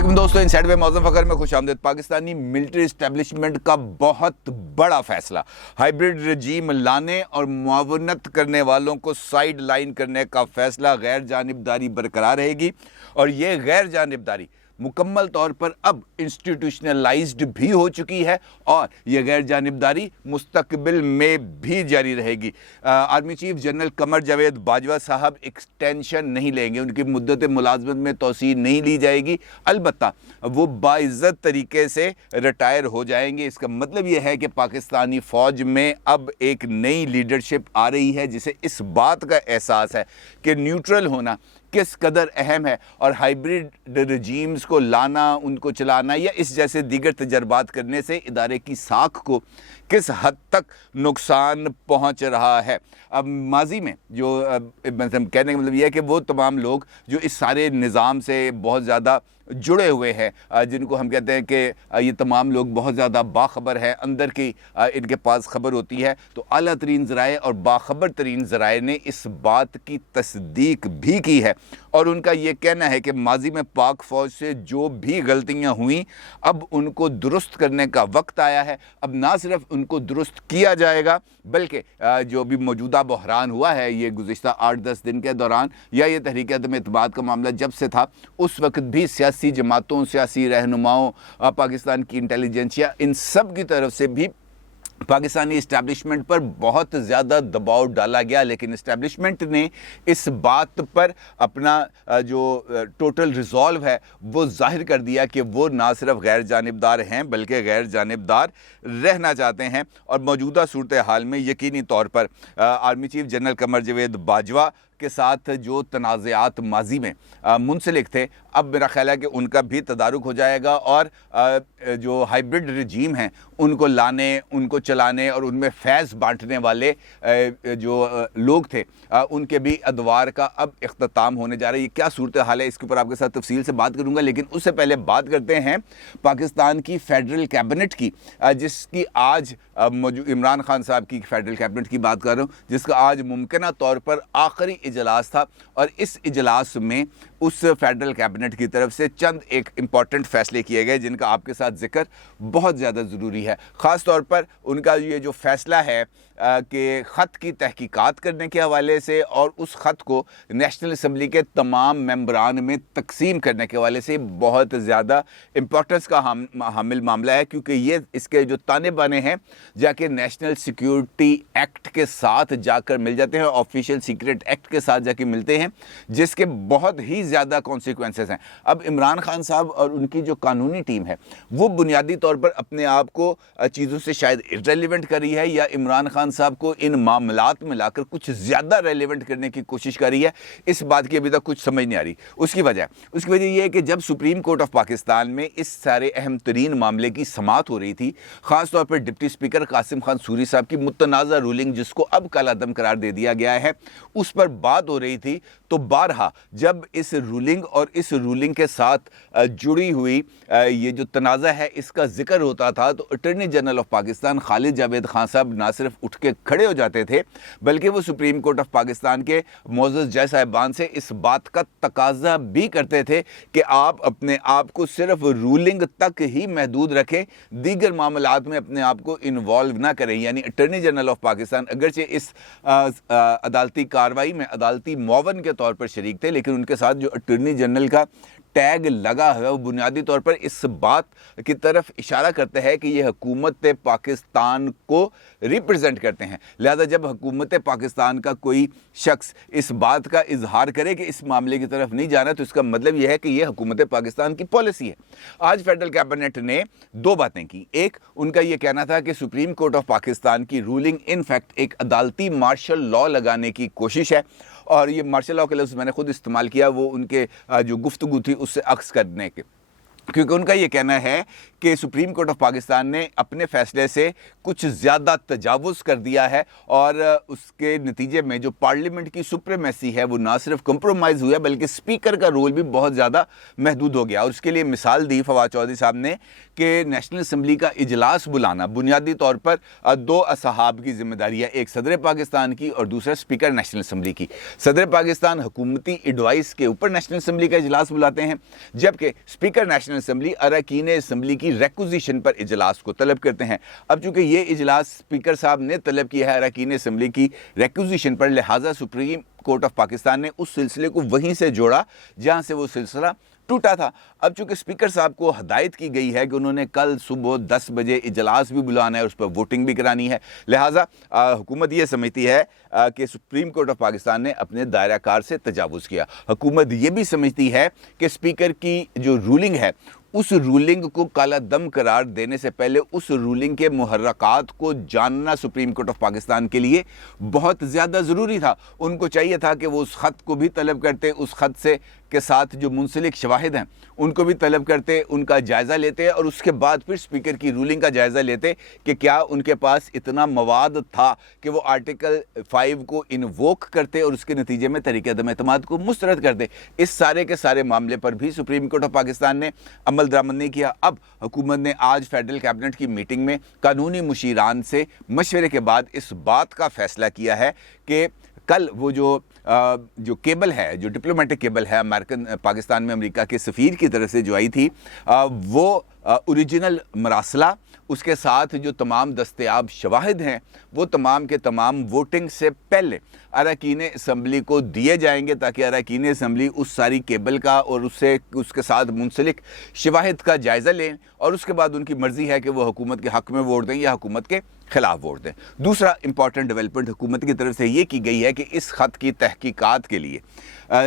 वालेकुम दोस्तों, इनसाइड में मौज़ूम फ़खर में खुश आमदीद। पाकिस्तानी मिलिट्री इस्टेब्लिशमेंट का बहुत बड़ा फैसला, हाइब्रिड रजीम लाने और मुआवनत करने वालों को साइड लाइन करने का फैसला। गैर जानिबदारी बरकरार रहेगी और ये गैर जानिबदारी मुकम्मल तौर पर अब इंस्टीट्यूशनलाइज्ड भी हो चुकी है और यह गैर जानिबदारी मुस्तकबिल में भी जारी रहेगी। Army chief general Qamar Javed Bajwa साहब एक्सटेंशन नहीं लेंगे, उनकी मुद्दत मुलाजमत में तोसी नहीं ली जाएगी, अलबत्ता वो बाइज़्ज़त तरीके से रिटायर हो जाएंगे। इसका मतलब यह है कि पाकिस्तानी फ़ौज में अब एक नई लीडरशिप आ रही है जिसे इस बात का एहसास है कि न्यूट्रल होना किस कदर अहम है और हाइब्रिड रजीम्स को लाना, उनको चलाना या इस जैसे दीगर तजर्बात करने से इदारे की साख को किस हद तक नुकसान पहुंच रहा है। अब माजी में जो मतलब कहने का मतलब यह है कि वो तमाम लोग जो इस सारे निज़ाम से बहुत ज़्यादा जुड़े हुए हैं, जिनको हम कहते हैं कि ये तमाम लोग बहुत ज़्यादा बाखबर हैं, अंदर की इनके पास खबर होती है, तो आला तरीन ज़राए और बाखबर तरीन ज़राए ने इस बात की तस्दीक भी की है और उनका ये कहना है कि माजी में पाक फ़ौज से जो भी गलतियाँ हुई अब उनको दुरुस्त करने का वक्त आया है। अब ना सिर्फ उनको दुरुस्त किया जाएगा बल्कि जो भी मौजूदा बहरान हुआ है ये गुज़िश्ता 8-10 दिन के दौरान, या ये तहरीक अदम एतमाद का मामला जब से था उस वक्त भी सियासी जमातों, सियासी रहनुमाओं, पाकिस्तान की इंटेलिजेंसिया, इन सब की तरफ से भी पाकिस्तानी इस्टेब्लिशमेंट पर बहुत ज़्यादा दबाव डाला गया, लेकिन इस्टेब्लिशमेंट ने इस बात पर अपना जो टोटल रिजॉल्व है वो जाहिर कर दिया कि वो ना सिर्फ गैर जानिबदार हैं बल्कि गैर जानिबदार रहना चाहते हैं। और मौजूदा सूरत हाल में यकीनी तौर पर army chief general Qamar Javed Bajwa के साथ जो तनाज़ात माजी में मुंसलिक थे, अब मेरा ख्याल है कि उनका भी तदारुक हो जाएगा और जो हाइब्रिड रजीम हैं उनको लाने, उनको चलाने और उनमें फैज़ बांटने वाले जो लोग थे उनके भी अदवार का अब इख्तिताम होने जा रहा है। ये क्या सूरत हाल है इसके ऊपर आपके साथ तफसील से बात करूंगा, लेकिन उससे पहले बात करते हैं पाकिस्तान की फेडरल कैबिनेट की, जिसकी आज इमरान खान साहब की फेडरल कैबिनेट की बात कर रहा हूँ, जिसका आज मुमकिना तौर पर आखिरी इजलास था और इस इजलास में उस फेडरल कैबिनेट की तरफ से चंद एक इम्पॉर्टेंट फ़ैसले किए गए जिनका आपके साथ जिक्र बहुत ज़्यादा ज़रूरी है। ख़ास तौर पर उनका ये जो फ़ैसला है कि ख़त की तहकीकात करने के हवाले से और उस ख़त को नेशनल असम्बली के तमाम मेंबरान में तकसीम करने के हवाले से बहुत ज़्यादा इम्पोर्टेंस का हामिल मामला है, क्योंकि ये इसके जो ताने बाने हैं जाके नेशनल सिक्योरिटी एक्ट के साथ जाकर मिल जाते हैं, ऑफिशियल सीक्रेट एक्ट के साथ जाके मिलते हैं, जिसके बहुत ही ज़्यादा कॉन्सिक्वेंसेस हैं। अब इमरान खान साहब और उनकी जो कानूनी टीम है वो बुनियादी तौर पर अपने आप को चीज़ों से शायद इररेलेवेंट कर रही है या इमरान खान साहब को इन मामलात में लाकर कुछ ज़्यादा रेलेवेंट करने की कोशिश कर रही है। इस बात की अभी तक कुछ समझ नहीं आ रही। उसकी वजह यह है कि जब सुप्रीम कोर्ट ऑफ पाकिस्तान में इस सारे अहम तरीन मामले की समाअत हो रही थी, ख़ास तौर पर डिप्टी स्पीकर कासिम खान सूरी साहब की मुतनाज़ा रूलिंग, जिसको अब कालादम करार दे दिया गया है, उस पर बात हो रही थी, तो बारहा जब इस रूलिंग और इस रूलिंग के साथ जुड़ी हुई ये जो तनाज़ा है इसका जिक्र होता था, तो attorney general of Pakistan Khalid Javed Khan साहब ना सिर्फ उठ के खड़े हो जाते थे बल्कि वो सुप्रीम कोर्ट ऑफ पाकिस्तान के मोअज़्ज़ज़ जज साहिबान से इस बात का तकाजा भी करते थे कि आप अपने आप को सिर्फ रूलिंग तक ही महदूद रखें, दीगर मामलात में अपने आप को इन्वॉल्व ना करें। यानी अटॉर्नी जनरल ऑफ पाकिस्तान अगरचे इस अदालती कार्रवाई में अदालती मुआवन के तौर पर शरीक थे, लेकिन उनके साथ जो अटॉर्नी जनरल का टैग लगा है वो बुनियादी तौर पर इस बात की तरफ इशारा करता है कि ये हुकूमत पाकिस्तान को रिप्रेजेंट करते हैं। लिहाजा जब हुकूमत पाकिस्तान का कोई शख्स इस बात का इजहार करे कि इस मामले की तरफ नहीं जाना, तो इसका मतलब यह है कि यह हुकूमत पाकिस्तान की पॉलिसी है। आज फेडरल कैबिनेट ने दो बातें की। एक, उनका यह कहना था कि सुप्रीम कोर्ट ऑफ पाकिस्तान की रूलिंग इन फैक्ट एक अदालती मार्शल लॉ लगाने की कोशिश है, और ये मार्शल लॉ के लफ्ज़ मैंने खुद इस्तेमाल किया, वो उनके जो गुफ्तगू थी उससे अक्स करने के। क्योंकि उनका ये कहना है कि सुप्रीम कोर्ट ऑफ पाकिस्तान ने अपने फैसले से कुछ ज़्यादा तजावुज़ कर दिया है और उसके नतीजे में जो पार्लियामेंट की सुप्रीमेसी है वो ना सिर्फ कंप्रोमाइज़ हुआ बल्कि स्पीकर का रोल भी बहुत ज़्यादा महदूद हो गया। और उसके लिए मिसाल दी फवाद चौधरी साहब ने कि नेशनल असम्बली का इजलास बुलाना बुनियादी तौर पर दो असहाब की जिम्मेदारी है, एक सदर पाकिस्तान की और दूसरा स्पीकर नेशनल असम्बली की। सदर पाकिस्तान हुकूमती एडवाइस के ऊपर नेशनल असम्बली का इजलास बुलाते हैं, जबकि स्पीकर नेशनल असम्बली अरकान असम्बली की रेक्विजिशन पर इजलास को तलब करते हैं। अब चूंकि ये इजलास स्पीकर साहब ने तलब किया है अरकान असम्बली की रेक्विजिशन पर, लिहाजा सुप्रीम कोर्ट ऑफ पाकिस्तान ने उस सिलसिले को वहीं से जोड़ा जहां से वो सिलसिला टूटा था। अब चूंकि स्पीकर साहब को हदायत की गई है कि उन्होंने कल सुबह 10 बजे इजलास भी बुलाना है और उस पर वोटिंग भी करानी है, लिहाजा हुकूमत ये समझती है कि सुप्रीम कोर्ट ऑफ पाकिस्तान ने अपने दायरा कार से तजावुज़ किया। हुकूमत ये भी समझती है कि स्पीकर की जो रूलिंग है उस रूलिंग को काला दम करार देने से पहले उस रूलिंग के मुहर्रकात को जानना सुप्रीम कोर्ट ऑफ पाकिस्तान के लिए बहुत ज़्यादा ज़रूरी था। उनको चाहिए था कि वो उस ख़त को भी तलब करते, उस ख़त से के साथ जो मुंसलिक शवाहिद हैं उनको भी तलब करते, उनका जायज़ा लेते और उसके बाद फिर स्पीकर की रूलिंग का जायज़ा लेते कि क्या उनके पास इतना मवाद था कि वो आर्टिकल 5 को इन्वोक करते और उसके नतीजे में तहरीक अदम एतमाद को मुस्तरद करते। इस सारे के सारे मामले पर भी सुप्रीम कोर्ट ऑफ पाकिस्तान ने अमल दरामद नहीं किया। अब हुकूमत ने आज फेडरल कैबिनेट की मीटिंग में कानूनी मुशीरान से मशवरे के बाद इस बात का फैसला किया है कि कल वो जो केबल है, जो डिप्लोमेटिक केबल है अमेरिकन पाकिस्तान में अमेरिका के सफ़ीर की तरफ से जो आई थी, वो ओरिजिनल मरासला, उसके साथ जो तमाम दस्तयाब शवाहिद हैं वो तमाम के तमाम वोटिंग से पहले अरकान असम्बली को दिए जाएंगे ताकि अरकान असम्बली उस सारी केबल का और उसके साथ मुंसलिक शवाहिद का जायज़ा लें और उसके बाद उनकी मर्ज़ी है कि वो हुकूमत के हक़ में वोट दें या हुकूमत के खिलाफ वोट दें। दूसरा इंपॉर्टेंट डेवलपमेंट हुकूमत की तरफ से ये की गई है कि इस ख़त की तहकीकात के लिए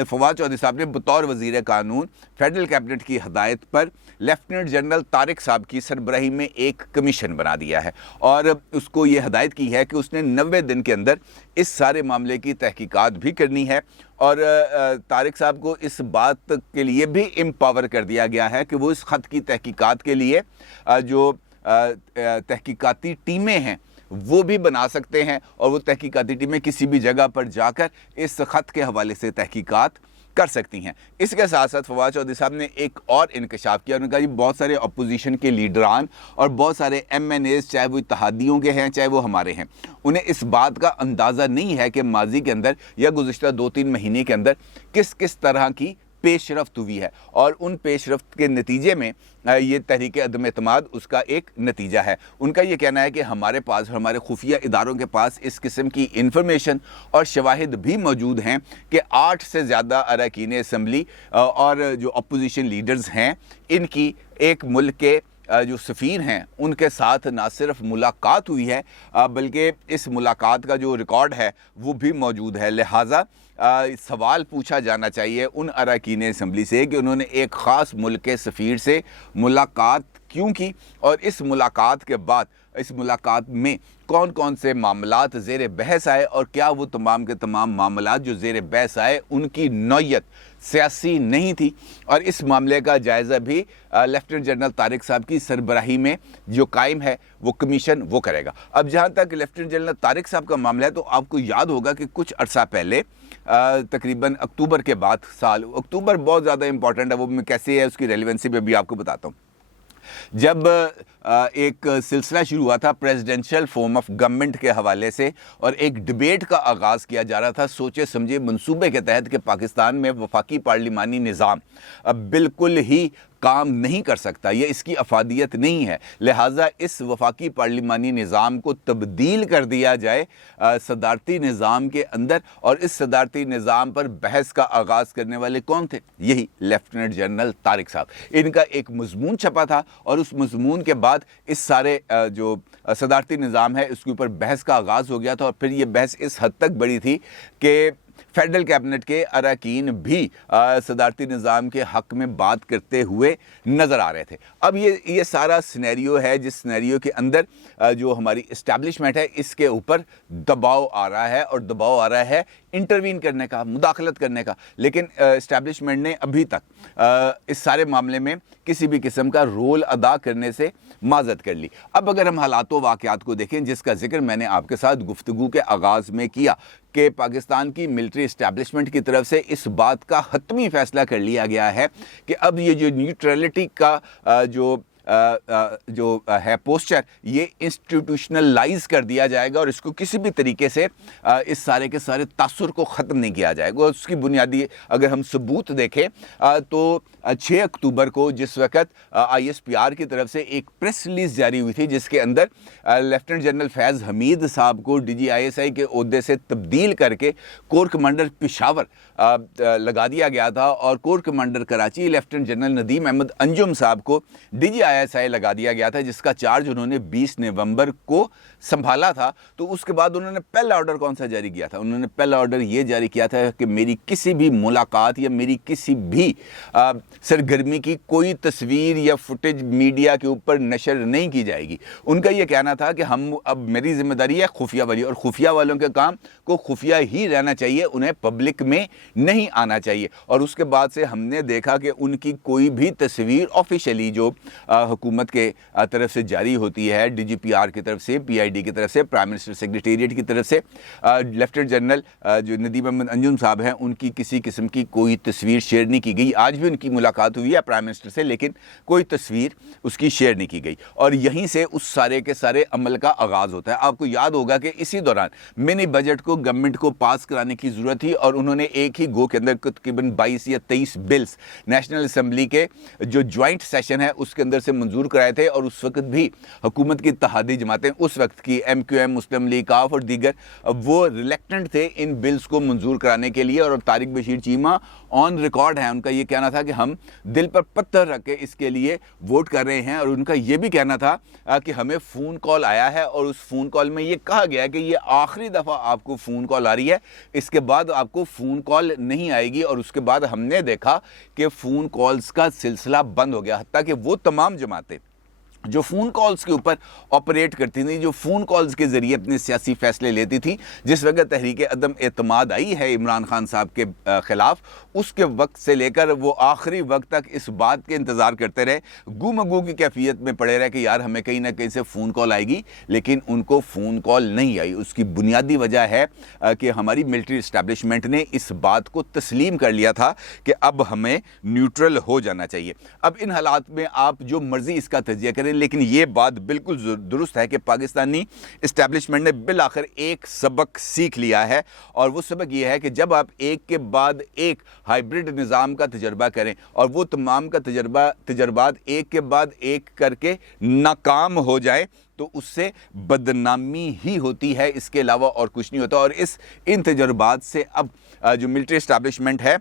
फवाद चौधरी साहब ने बतौर वज़ीर कानून फेडरल कैबिनेट की हदायत पर लेफ्टिनेंट जनरल तारिक साहब की सरबराही में एक कमीशन बना दिया है और उसको ये हदायत की है कि उसने 90 दिन के अंदर इस सारे मामले की तहकीकात भी करनी है और तारिक साहब को इस बात के लिए भी एम्पावर कर दिया गया है कि वो इस ख़त की तहकीकात के लिए जो तहकीकाती टीमें हैं वो भी बना सकते हैं और वो तहकीकाती टीमें किसी भी जगह पर जाकर इस ख़त के हवाले से तहकीकात कर सकती हैं। इसके साथ साथ फवाद चौधरी साहब ने एक और इंकशाफ किया। उन्होंने कहा कि बहुत सारे अपोजिशन के लीडरान और बहुत सारे MNAs, चाहे वो इत्तेहादियों के हैं चाहे वो हमारे हैं, उन्हें इस बात का अंदाज़ा नहीं है कि माजी के अंदर या गुज़िश्ता 2-3 महीने के अंदर किस किस तरह की पेशरफ्त हुई है और उन पेशरफ्त के नतीजे में ये तहरीक अदम एतमाद उसका एक नतीजा है। उनका ये कहना है कि हमारे पास, हमारे खुफिया इदारों के पास इस किस्म की इंफॉर्मेशन और शवाहिद भी मौजूद हैं कि 8 से ज़्यादा अरकान असम्बली और जो अपोजिशन लीडर्स हैं इनकी एक मुल्क के जो सफ़ीर हैं उनके साथ ना सिर्फ मुलाकात हुई है बल्कि इस मुलाकात का जो रिकॉर्ड है वो भी मौजूद है। लिहाजा सवाल पूछा जाना चाहिए उन अरकान असम्बली से कि उन्होंने एक ख़ास मुल्क के सफ़ीर से मुलाकात क्यों की और इस मुलाकात के बाद इस मुलाकात में कौन कौन से मामलात ज़ेर बहस आए और क्या वो तमाम के तमाम मामलात जो ज़ेर बहस आए उनकी नौयत सियासी नहीं थी। और इस मामले का जायज़ा भी लेफ्टिनेंट जनरल तारिक साहब की सरबराही में जो कायम है वो कमीशन वो करेगा। अब जहाँ तक लेफ्टिनेंट जनरल तारिक साहब का मामला है तो आपको याद होगा कि कुछ अरसा पहले तकरीबन अक्टूबर के बाद, साल अक्टूबर बहुत ज़्यादा इंपॉर्टेंट है, वो मैं कैसे है उसकी रेलिवेंसी पे भी आपको बताता हूँ। जब एक सिलसिला शुरू हुआ था प्रेसिडेंशियल फॉर्म ऑफ गवर्नमेंट के हवाले से और एक डिबेट का आगाज़ किया जा रहा था सोचे समझे मंसूबे के तहत कि पाकिस्तान में वफाकी पार्लिमानी निज़ाम बिल्कुल ही काम नहीं कर सकता, ये इसकी अफादियत नहीं है, लिहाजा इस वफाकी पार्लिमानी निज़ाम को तब्दील कर दिया जाए सदारती निज़ाम के अंदर। और इस सदारती निज़ाम पर बहस का आगाज़ करने वाले कौन थे? यही लेफ्टिनेंट जनरल तारिक साहब। इनका एक मज़मून छपा था और उस मज़मून के बाद इस सारे जो सदारती निज़ाम है उसके ऊपर बहस का आगाज़ हो गया था और फिर ये बहस इस हद तक बड़ी थी कि फेडरल कैबिनेट के अरकान भी सदारती निज़ाम के हक़ में बात करते हुए नज़र आ रहे थे। अब ये सारा सिनेरियो है जिस सिनेरियो के अंदर जो हमारी इस्टेब्लिशमेंट है इसके ऊपर दबाव आ रहा है, और दबाव आ रहा है इंटरवीन करने का, मुदाखलत करने का। लेकिन इस्टेब्लिशमेंट ने अभी तक इस सारे मामले में किसी भी किस्म का रोल अदा करने से माज़त कर ली। अब अगर हम हालात व वाक़यात को देखें जिसका जिक्र मैंने आपके साथ गुफ्तगू के आगाज़ में किया कि पाकिस्तान की मिलिट्री इस्टेब्लिशमेंट की तरफ से इस बात का हतमी फ़ैसला कर लिया गया है कि अब ये जो न्यूट्रलिटी का जो है पोस्चर, ये इंस्टीट्यूशनलाइज कर दिया जाएगा और इसको किसी भी तरीके से इस सारे के सारे तासुर को ख़त्म नहीं किया जाएगा। उसकी बुनियादी अगर हम सबूत देखें तो 6 अक्टूबर को जिस वक़्त ISPR की तरफ से एक प्रेस रिलीज़ जारी हुई थी जिसके अंदर लेफ्टिनेंट जनरल फैज़ हमीद साहब को DGISI के ओहदे से तब्दील करके कोर कमांडर पेशावर लगा दिया गया था, और core commander Karachi lieutenant general Nadeem Ahmed Anjum sahab को DGISI लगा दिया गया था, जिसका चार्ज उन्होंने 20 नवंबर को संभाला था। तो उसके बाद उन्होंने पहला ऑर्डर कौन सा जारी किया था? उन्होंने पहला ऑर्डर ये जारी किया था कि मेरी किसी भी मुलाकात या मेरी किसी भी सरगर्मी की कोई तस्वीर या फुटेज मीडिया के ऊपर नशर नहीं की जाएगी। उनका ये कहना था कि हम अब मेरी जिम्मेदारी है खुफिया वाली, और खुफिया वालों के काम को खुफिया ही रहना चाहिए, उन्हें पब्लिक में नहीं आना चाहिए। और उसके बाद से हमने देखा कि उनकी कोई भी तस्वीर ऑफिशियली जो हुकूमत के तरफ से जारी होती है, DGPR की तरफ से, PID की तरफ से, प्राइम मिनिस्टर सेक्रेटेरिएट की तरफ से, लेफ्टिनेंट जनरल जो नदीम अहमद अंजुम साहब हैं उनकी किसी किस्म की कोई तस्वीर शेयर नहीं की गई। आज भी उनकी मुलाकात हुई है प्राइम मिनिस्टर से, लेकिन कोई तस्वीर उसकी शेयर नहीं की गई। और यहीं से उस सारे के सारे अमल का आगाज़ होता है। आपको याद होगा कि इसी दौरान मिनी बजट को गवर्नमेंट को पास कराने की ज़रूरत थी, और उन्होंने एक ही गो के अंदर तकरीबन 22 या 23 बिल्स नेशनल असम्बली के जो ज्वाइंट सेशन है उसके अंदर से मंजूर कराए थे। और उस वक्त भी हुकूमत की इत्तेहादी जमातें, उस वक्त की MQM, मुस्लिम लीग, काफ और दीगर, वो रिलेक्टेंट थे इन बिल्स को मंजूर कराने के लिए। और तारिक बशीर चीमा ऑन रिकॉर्ड है, उनका ये कहना था कि हम दिल पर पत्थर रख के इसके लिए वोट कर रहे हैं। और उनका ये भी कहना था कि हमें फ़ोन कॉल आया है, और उस फ़ोन कॉल में ये कहा गया कि ये आखिरी दफ़ा आपको फ़ोन कॉल आ रही है, इसके बाद आपको फ़ोन कॉल नहीं आएगी। और उसके बाद हमने देखा कि फ़ोन कॉल्स का सिलसिला बंद हो गया, हत्ता कि वो तमाम जमातें जो फ़ोन कॉल्स के ऊपर ऑपरेट करती थी, जो फ़ोन कॉल्स के ज़रिए अपने सियासी फ़ैसले लेती थी, जिस वक्त तहरीक अदम एतमाद आई है इमरान खान साहब के ख़िलाफ़, उसके वक्त से लेकर वो आखिरी वक्त तक इस बात के इंतज़ार करते रहे, गुमगू की कैफियत में पड़े रहे कि यार हमें कहीं ना कहीं से फ़ोन कॉल आएगी, लेकिन उनको फ़ोन कॉल नहीं आई। उसकी बुनियादी वजह है कि हमारी मिलिट्री इस्टेब्लिशमेंट ने इस बात को तस्लीम कर लिया था कि अब हमें न्यूट्रल हो जाना चाहिए। अब इन हालात में आप जो मर्ज़ी इसका तजिया करें, लेकिन ये बात बिल्कुल दुरुस्त है कि पाकिस्तानी इस्टेब्लिशमेंट ने बिल आखिर एक सबक सीख लिया है, और वो सबक ये है कि जब आप एक के बाद एक हाइब्रिड निज़ाम का तजर्बा करें और वो तमाम का तजर्बात एक के बाद एक करके नाकाम हो जाए, तो उससे बदनामी ही होती है, इसके अलावा और कुछ नहीं होता। और इन तजर्बात से अब जो मिलिट्री इस्टेब्लिशमेंट है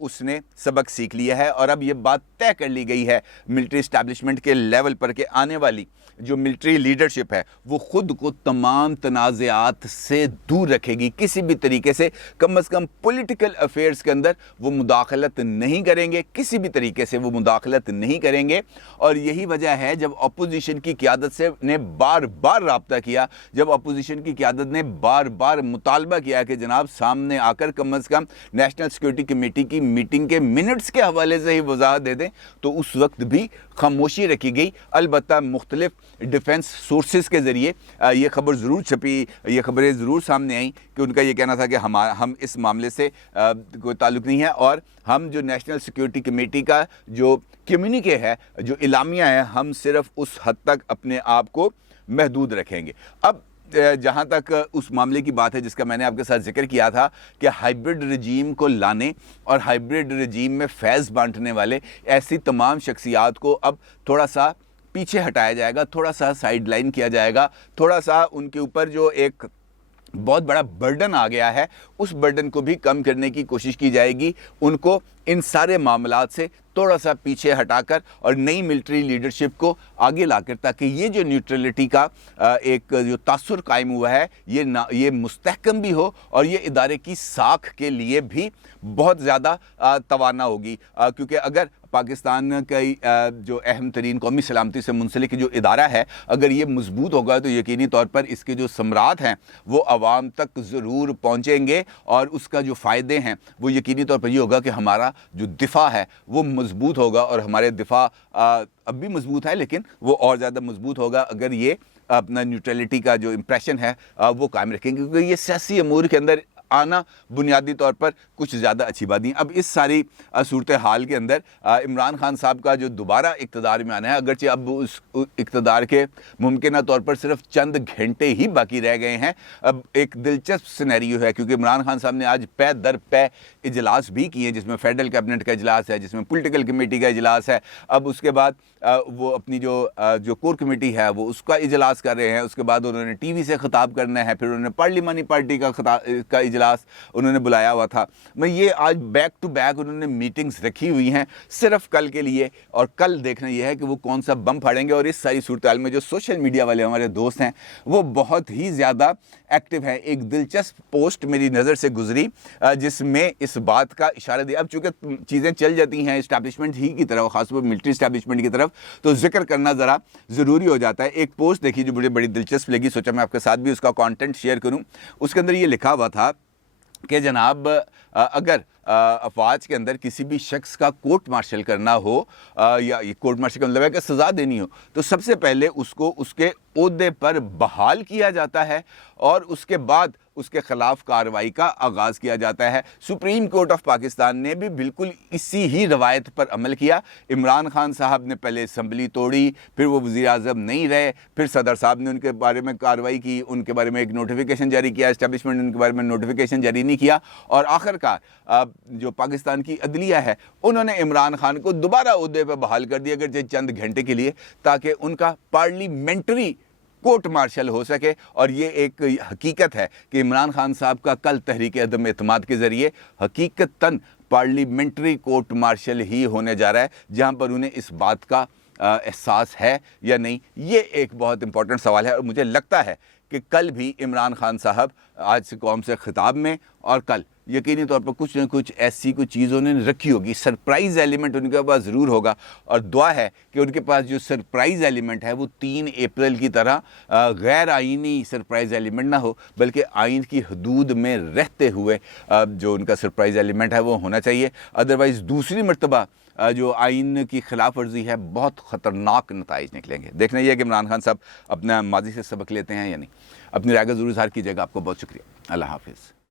उसने सबक सीख लिया है, और अब ये बात तय कर ली गई है मिलिट्री इस्टेब्लिशमेंट के लेवल पर कि आने वाली जो मिलिट्री लीडरशिप है वो ख़ुद को तमाम तनाज़ात से दूर रखेगी, किसी भी तरीके से कम पॉलिटिकल अफेयर्स के अंदर वो मुदाखलत नहीं करेंगे, किसी भी तरीके से वो मुदाखलत नहीं करेंगे। और यही वजह है जब अपोजिशन की क़यादत से ने बार बार रब्ता किया, जब अपोजिशन की क़यादत ने बार बार मुतालबा किया कि जनाब सामने आकर कम से कम नेशनल सिक्योरिटी कमेटी की मीटिंग के मिनट्स के हवाले से ही वजाहत दे दें, तो उस वक्त भी खामोशी रखी गई। अलबत्ता मुख्तलिफ डिफेंस सोर्सेज के ज़रिए ये खबर ज़रूर छपी, ये खबरें ज़रूर सामने आई कि उनका ये कहना था कि हम इस मामले से कोई ताल्लुक़ नहीं है, और हम जो नेशनल सिक्योरिटी कमेटी का जो कम्युनिके है, जो इलामिया है, हम सिर्फ उस हद तक अपने आप को महदूद रखेंगे। अब जहाँ तक उस मामले की बात है जिसका मैंने आपके साथ जिक्र किया था कि हाइब्रिड रजीम को लाने और हाइब्रिड रजीम में फैज़ बांटने वाले ऐसी तमाम शख्सियात को अब थोड़ा सा पीछे हटाया जाएगा, थोड़ा सा साइड लाइन किया जाएगा, थोड़ा सा उनके ऊपर जो एक बहुत बड़ा बर्डन आ गया है उस बर्डन को भी कम करने की कोशिश की जाएगी, उनको इन सारे मामलात से थोड़ा सा पीछे हटाकर और नई मिलिट्री लीडरशिप को आगे लाकर, ताकि ये जो न्यूट्रलिटी का एक जो तासुर कायम हुआ है ये मुस्तहकम भी हो और ये इदारे की साख के लिए भी बहुत ज़्यादा तवाना होगी, क्योंकि अगर पाकिस्तान का जो अहम तरीन कौमी सलामती से मुंसलिक जो इदारा है अगर ये मजबूत होगा तो यकीनी तौर पर इसके जो समरात हैं वो आवाम तक ज़रूर पहुँचेंगे और उसका जो फ़ायदे हैं वो यकीनी तौर पर ये होगा कि हमारा जो दिफा है वो मजबूत होगा, और हमारे दिफा अब भी मजबूत है लेकिन वो और ज़्यादा मजबूत होगा अगर ये अपना न्यूट्रलिटी का जो इम्प्रेशन है वो कायम रखेंगे, क्योंकि ये सियासी अमूर के अंदर आना बुनियादी तौर पर कुछ ज़्यादा अच्छी बात नहीं। अब इस सारी सूरत हाल के अंदर इमरान खान साहब का जो दोबारा इक़्तिदार में आना है, अगरचे अब उस इक़्तिदार के मुमकिन तौर पर सिर्फ चंद घंटे ही बाकी रह गए हैं, अब एक दिलचस्प सिनेरियो है, क्योंकि इमरान खान साहब ने आज पै दर पै इजलास भी किए, जिसमें फेडरल कैबिनेट का इजलास है, जिसमें पॉलिटिकल कमेटी का इजलास है, अब उसके बाद वो अपनी जो कोर कमेटी है वो उसका इजलास कर रहे हैं, उसके बाद उन्होंने टीवी से खिताब करना है, फिर उन्होंने पार्लिमानी पार्टी का इजलास उन्होंने बुलाया हुआ था। मैं ये आज बैक टू बैक उन्होंने मीटिंग्स रखी हुई हैं सिर्फ कल के लिए, और कल देखना यह है कि वो कौन सा बम फाड़ेंगे। और इस सारी सूरत हाल में जो सोशल मीडिया वाले हमारे दोस्त हैं वो बहुत ही ज़्यादा एक्टिव हैं। एक दिलचस्प पोस्ट मेरी नज़र से गुजरी जिसमें इस बात का इशारा दिया, अब चूँकि चीज़ें चल जाती हैं इस्टेब्लिशमेंट ही की तरफ, ख़ासतौर पर मिलिट्री इस्टेब्लिशमेंट की तरफ, तो जिक्र करना ज़रा ज़रूरी हो जाता है। एक पोस्ट देखी जो मुझे बड़ी दिलचस्प लगी, सोचा मैं आपके साथ भी उसका कंटेंट शेयर करूं। उसके अंदर ये लिखा हुआ था कि जनाब अगर अफवाज के अंदर किसी भी शख्स का कोर्ट मार्शल करना हो या ये कोर्ट मार्शल का मतलब है कि सज़ा देनी हो, तो सबसे पहले उसको उसके ओहदे पर बहाल किया जाता है और उसके बाद उसके ख़िलाफ़ कार्रवाई का आगाज़ किया जाता है। सुप्रीम कोर्ट ऑफ पाकिस्तान ने भी बिल्कुल इसी ही रवायत पर अमल किया। इमरान खान साहब ने पहले असम्बली तोड़ी, फिर वो वज़ीर आज़म नहीं रहे, फिर सदर साहब ने उनके बारे में कार्रवाई की, उनके बारे में एक नोटिफिकेशन जारी किया, इस्टेब्लिशमेंट ने उनके बारे में नोटिफिकेशन जारी नहीं किया, और आखिरकार जो पाकिस्तान की अदलिया है उन्होंने इमरान खान को दोबारा ओहदे पर बहाल कर दिया, अगर चंद घंटे के लिए, ताकि उनका पार्लियामेंट्री कोर्ट मार्शल हो सके। और ये एक हकीकत है कि इमरान खान साहब का कल तहरीक अदम एतमाद के ज़रिए हकीकतन पार्लियामेंट्री कोर्ट मार्शल ही होने जा रहा है, जहाँ पर उन्हें इस बात का एहसास है या नहीं, ये एक बहुत इंपॉर्टेंट सवाल है। और मुझे लगता है कि कल भी इमरान खान साहब आज से कौम से खिताब में और कल यकीनी तौर पर कुछ न कुछ ऐसी कोई चीज़ उन्होंने रखी होगी, सरप्राइज़ एलिमेंट उनके पास ज़रूर होगा। और दुआ है कि उनके पास जो सरप्राइज़ एलिमेंट है वो 3 अप्रैल की तरह गैर आइनी सरप्राइज़ एलिमेंट ना हो, बल्कि आइन की हदूद में रहते हुए जो उनका सरप्राइज़ एलिमेंट है वो होना चाहिए। अदरवाइज़ दूसरी मरतबा जो आइन की खिलाफ वर्जी है बहुत ख़तरनाक नताइज निकलेंगे। देखना यह है कि इमरान खान साहब अपना माजी से सबक लेते हैं या नहीं। अपनी राय का ज़रूर इज़हार कीजिएगा। आपको बहुत शुक्रिया। अल्लाह हाफिज़।